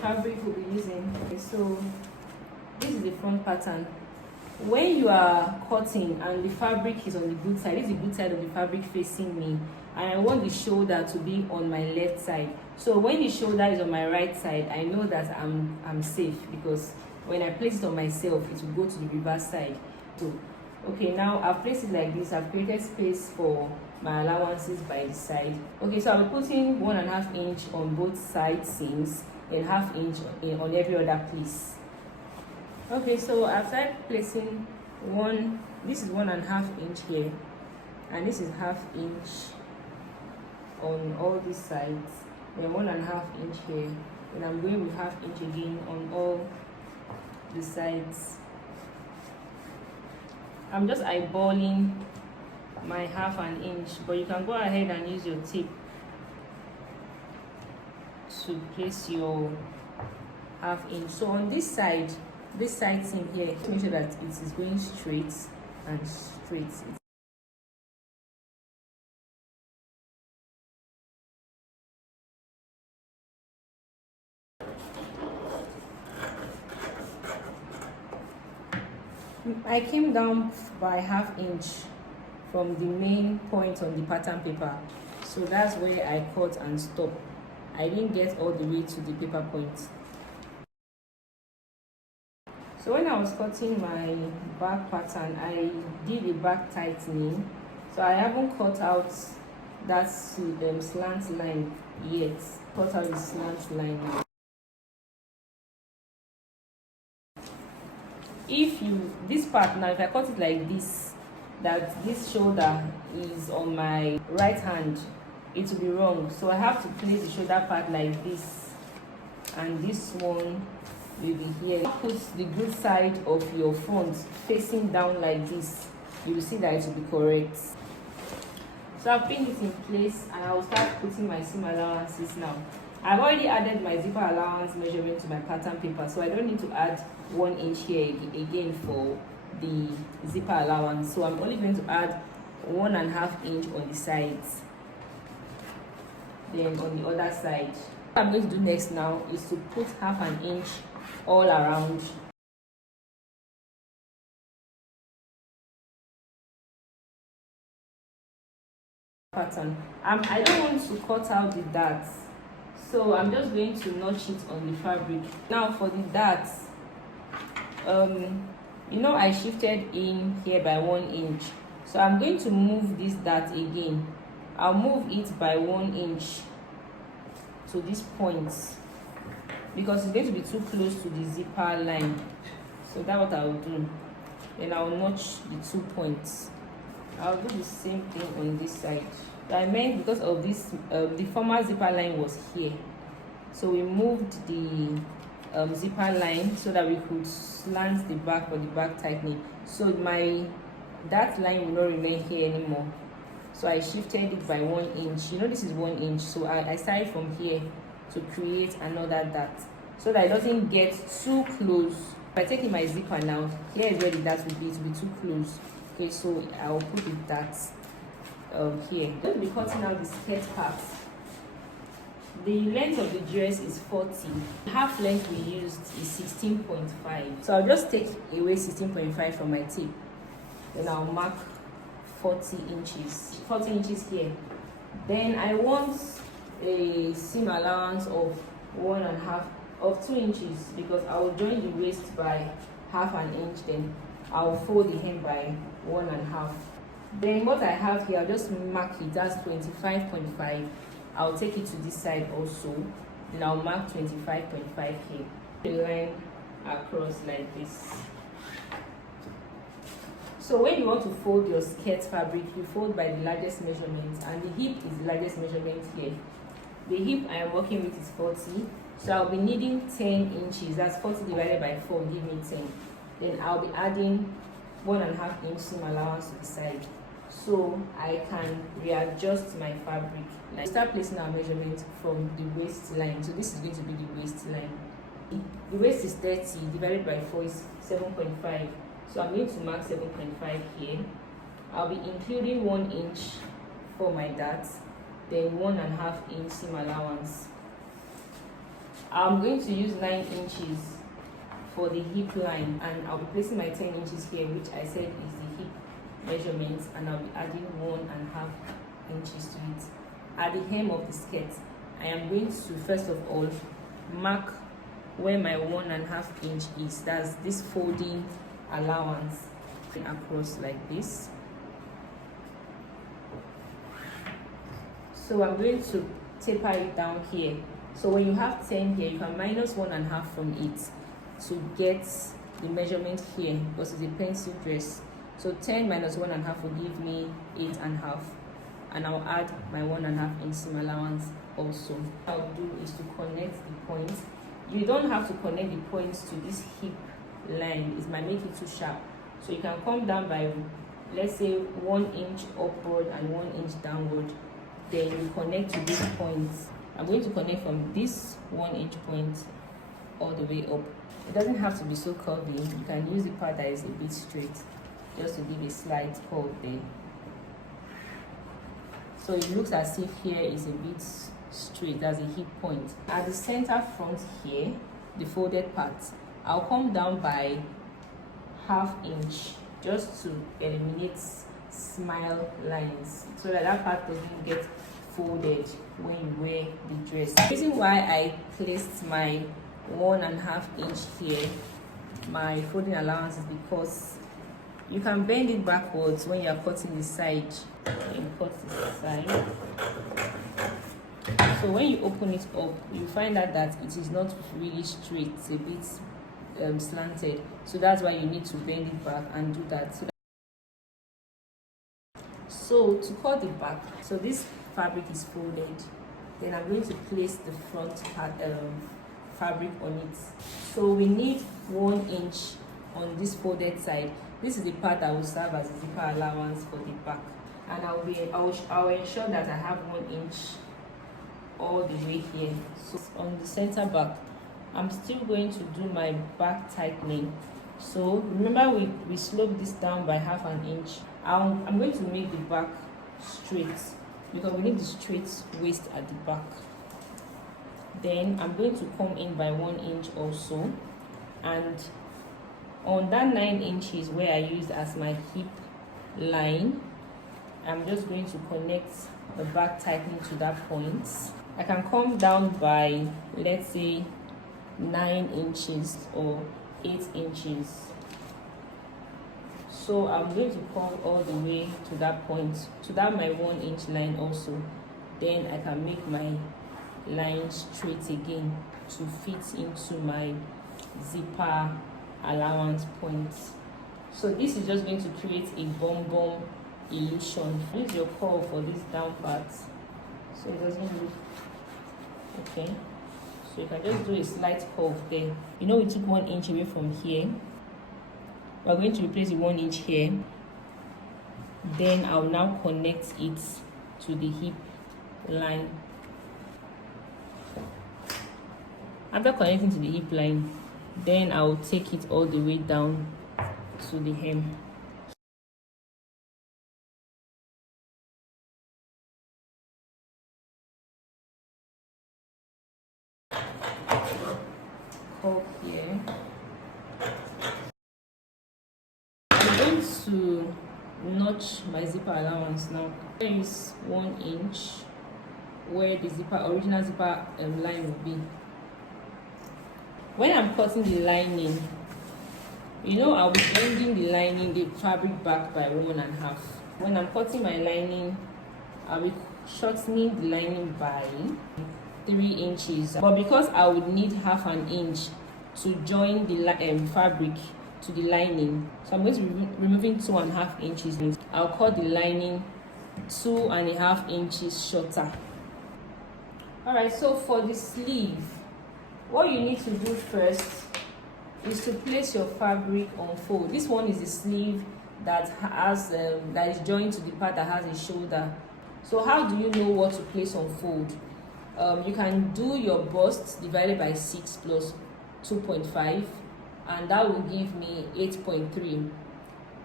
fabric we'll be using. Okay, so this is the front pattern. When you are cutting and the fabric is on the good side, this is the good side of the fabric facing me, and I want the shoulder to be on my left side. So when the shoulder is on my right side, I know that I'm safe, because when I place it on myself, it will go to the reverse side. So okay, now I've placed it like this. I've created space for my allowances by the side. Okay, so I'll be putting 1.5 inch on both side seams and 1/2 inch on every other place. Okay, so I've started placing this is 1.5 inch here, and this is 1/2 inch on all these sides, then 1.5 inch here, and I'm going with 1/2 inch again on all the sides. I'm just eyeballing my 1/2 inch, but you can go ahead and use your tape to place your 1/2 inch. So on this side seam here, make sure that it is going straight and straight. I came down by 1/2 inch from the main point on the pattern paper, so that's where I cut and stop. I didn't get all the way to the paper point. So when I was cutting my back pattern, I did a back tightening, so I haven't cut out that slant line yet. Cut out the slant line now. This part now, if I cut it like this, that this shoulder is on my right hand, it will be wrong. So I have to place the shoulder part like this, and this one will be here. Put the good side of your front facing down like this. You will see that it will be correct. So I've pinned it in place, and I will start putting my seam allowances now. I've already added my zipper allowance measurement to my pattern paper, so I don't need to add 1 inch here again for the zipper allowance. So I'm only going to add 1.5 inch on the sides, then on the other side. What I'm going to do next now is to put 1/2 inch all around. Pattern. I don't want to cut out the darts, so I'm just going to notch it on the fabric. Now for the darts, I shifted in here by 1 inch, so I'm going to move this dart again. I'll move it by 1 inch to this point, because it's going to be too close to the zipper line. So that's what I'll do. Then I'll notch the 2 points. I'll do the same thing on this side. So I meant, because of this, the former zipper line was here, so we moved the zipper line so that we could slant the back for the back tightening. So that line will not remain here anymore, so I shifted it by 1 inch. This is 1 inch, so I started from here to create another dart, so that it doesn't get too close. If I take in my zipper now, here is where the dart will be. It will be too close. Okay, so I'll put the dart here. I'm going to be cutting out the skirt part. The length of the dress is 40. Half length we used is 16.5. So I'll just take away 16.5 from my tape. Then I'll mark 40 inches. 40 inches here. Then I want a seam allowance of 2 inches, because I will join the waist by 1/2 inch. Then I'll fold the hem by 1.5. Then what I have here, I'll just mark it as 25.5. I'll take it to this side also. Then I'll mark 25.5 here. The line across like this. So when you want to fold your skirt fabric, you fold by the largest measurement, and the hip is the largest measurement here. The hip I am working with is 40, so I'll be needing 10 inches. That's 40 divided by 4, give me 10. Then I'll be adding 1.5 inch seam allowance to the side, so I can readjust my fabric. Like, start placing our measurement from the waistline. So this is going to be the waistline. The waist is 30, divided by 4 is 7.5. So I'm going to mark 7.5 here. I'll be including 1 inch for my darts, then 1.5 inch seam allowance. I'm going to use 9 inches for the hip line, and I'll be placing my 10 inches here, which I said is the hip measurement, and I'll be adding 1.5 inches to it. At the hem of the skirt, I am going to first of all mark where my 1.5 inch is. That's this folding allowance across like this. So I'm going to taper it down here. So when you have 10 here, you can minus 1.5 from it to get the measurement here, because it's a pencil dress. So 10 minus 1.5 will give me 8.5, and I'll add my 1.5 inch seam allowance also. What I'll do is to connect the points. You don't have to connect the points to this hip line, it might make it too sharp. So you can come down by, let's say, 1 inch upward and 1 inch downward. Then you connect to these points. I'm going to connect from this 1 inch point all the way up. It doesn't have to be so curvy. You can use the part that is a bit straight, just to give a slight curve there. So it looks as if here is a bit straight, that's a hip point. At the center front here, the folded part, I'll come down by 1/2 inch just to eliminate smile lines, so that that part doesn't get folded when you wear the dress. The reason why I placed my 1.5 inch here, my folding allowance, is because you can bend it backwards when you are cutting the side. You cut the side. So when you open it up, you find out that it is not really straight, it's a bit slanted. So that's why you need to bend it back and do that. So to cut the back, so this fabric is folded, then I'm going to place the front part, fabric on it. So we need 1 inch on this folded side. This is the part that will serve as a zipper allowance for the back, and I'll ensure that I have 1 inch all the way here. So on the center back, I'm still going to do my back tightening. So remember we sloped this down by 1/2 inch. I'm going to make the back straight, because we need the straight waist at the back. Then I'm going to come in by 1 inch also, and on that 9 inches where I used as my hip line, I'm just going to connect the back tightening to that point. I can come down by, let's say, 9 inches or 8 inches. So I'm going to come all the way to that point, to that my 1 inch line also. Then I can make my line straight again to fit into my zipper allowance point. So this is just going to create a bum illusion. Use your curve for this down part so it doesn't look okay. So you can just do a slight curve there. You know, we took 1 inch away from here. We're going to replace the 1 inch here. Then I'll now connect it to the hip line. After connecting to the hip line, then I'll take it all the way down to the hem. Up here. I'm going to notch my zipper allowance now. There is 1 inch where the original zipper line will be. When I'm cutting the lining, you know, I'll be bending the lining, the fabric back by 1.5. When I'm cutting my lining, I'll be shortening the lining by 3 inches. But because I would need 1/2 inch to join the fabric to the lining, so I'm going to be removing 2.5 inches. I'll cut the lining 2.5 inches shorter. Alright, so for the sleeve, what you need to do first is to place your fabric on fold. This one is the sleeve that has that is joined to the part that has a shoulder. So how do you know what to place on fold? You can do your bust divided by 6 plus 2.5, and that will give me 8.3.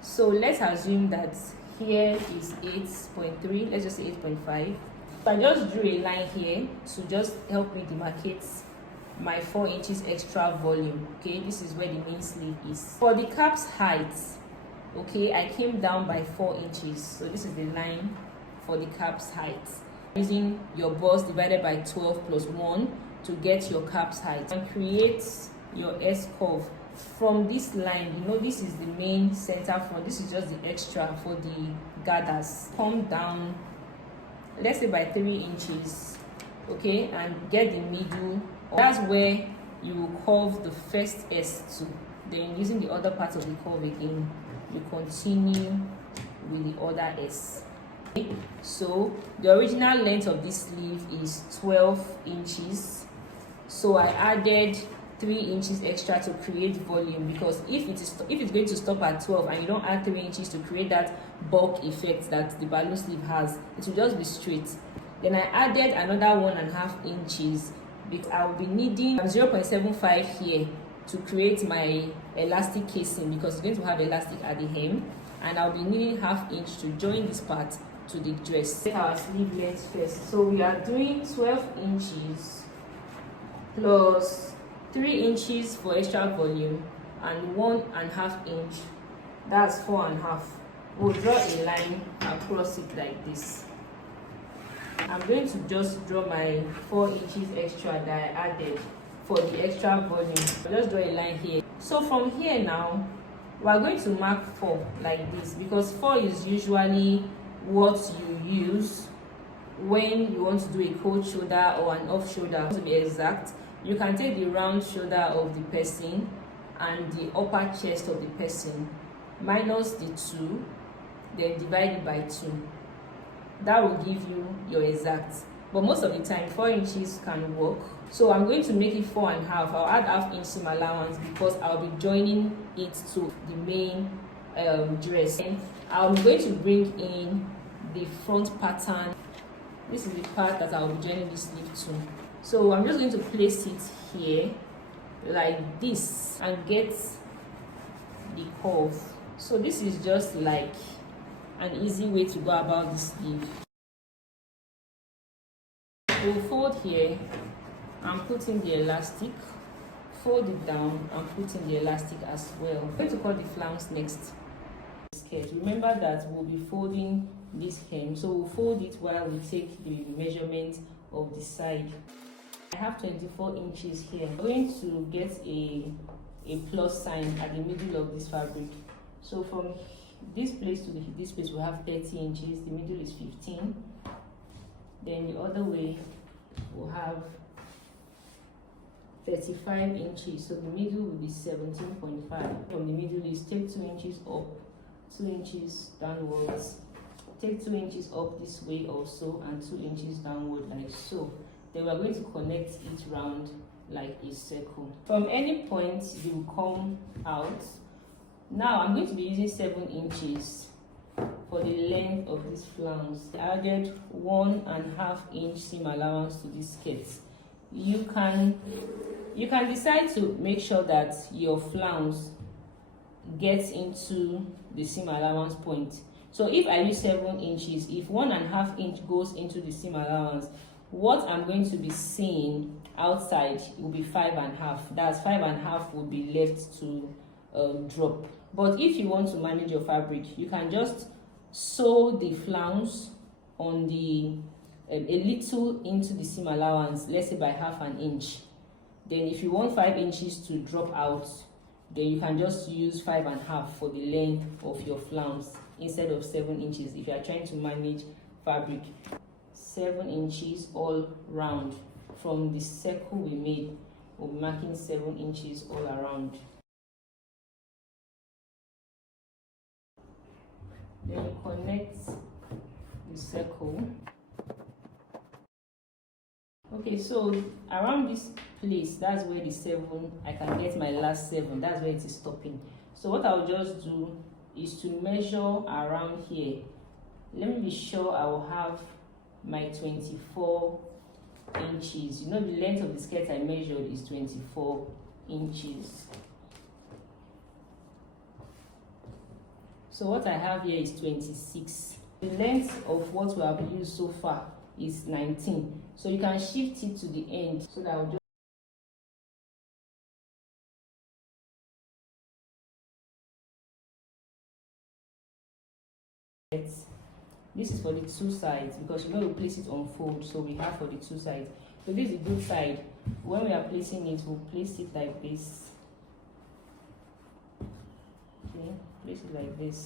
So let's assume that here is 8.3. Let's just say 8.5. So I just drew a line here to just help me demarcate my 4 inches extra volume. Okay, this is where the main sleeve is. For the cap's height, okay, I came down by 4 inches. So this is the line for the cap's height. Using your bust divided by 12 plus 1 to get your cap's height, and create your S curve from this line. You know, this is the main center front, this is just the extra for the gathers. Come down, let's say by 3 inches, okay, and get the middle. That's where you will curve the first S to. Then using the other part of the curve again, you continue with the other S. Okay? So the original length of this sleeve is 12 inches. So I added 3 inches extra to create volume, because if it's going to stop at 12 and you don't add 3 inches to create that bulk effect that the balloon sleeve has, it will just be straight. Then I added another 1.5 inches, but I will be needing 0.75 here to create my elastic casing, because it's going to have elastic at the hem, and I'll be needing 1/2 inch to join this part to the dress. Take our sleeve length first. So we are doing 12 inches plus 3 inches for extra volume and 1.5 inch, that's 4.5. We'll draw a line across it like this. I'm going to just draw my 4 inches extra that I added for the extra volume. I'll just draw a line here. So from here now, we are going to mark 4 like this, because 4 is usually what you use when you want to do a cold shoulder or an off shoulder. To be exact, you can take the round shoulder of the person and the upper chest of the person, minus the 2, then divide it by 2. That will give you your exact. But most of the time 4 inches can work. So I'm going to make it 4.5. I'll add 1/2 inch seam allowance because I'll be joining it to the main dress. And I'm going to bring in the front pattern. This is the part that I'll be joining this sleeve to. So I'm just going to place it here like this and get the curve. So this is just like an easy way to go about this sleeve. We'll fold here and put in the elastic, fold it down and put in the elastic as well. I'm going to cut the flounce next. Remember that we'll be folding this hem, so we'll fold it while we take the measurement of the side. I have 24 inches here. I'm going to get a plus sign at the middle of this fabric. So from this place to this place we have 30 inches, the middle is 15. Then the other way we'll have 35 inches, so the middle will be 17.5. From the middle is take 2 inches up, 2 inches downwards, take 2 inches up this way also, and 2 inches downward like so. Then we're going to connect each round like a circle. From any point you come out. Now I'm going to be using 7 inches for the length of this flounce. I added 1.5 inch seam allowance to this skirt. You can decide to make sure that your flounce gets into the seam allowance point. So if I use 7 inches, if 1.5 inch goes into the seam allowance, what I'm going to be seeing outside will be 5.5. That's 5.5 will be left to drop. But if you want to manage your fabric, you can just sew the flounce on the a little into the seam allowance, let's say by 0.5 inch. Then if you want 5 inches to drop out, then you can just use 5.5 for the length of your flounce instead of 7 inches if you are trying to manage fabric. 7 inches all round. From the circle we made, we'll be marking 7 inches all around. Then you connect the circle. Okay, so around this place, that's where the 7, I can get my last 7, that's where it is stopping. So what I'll just do is to measure around here. Let me be sure I will have my 24 inches. You know, the length of the skirt I measured is 24 inches. So what I have here is 26. The length of what we have used so far is 19. So you can shift it to the end so that I'll just This is for the two sides because we're going to place it on fold, so we have for the two sides. So this is the good side. When we are placing it, we'll place it like this. Okay, place it like this.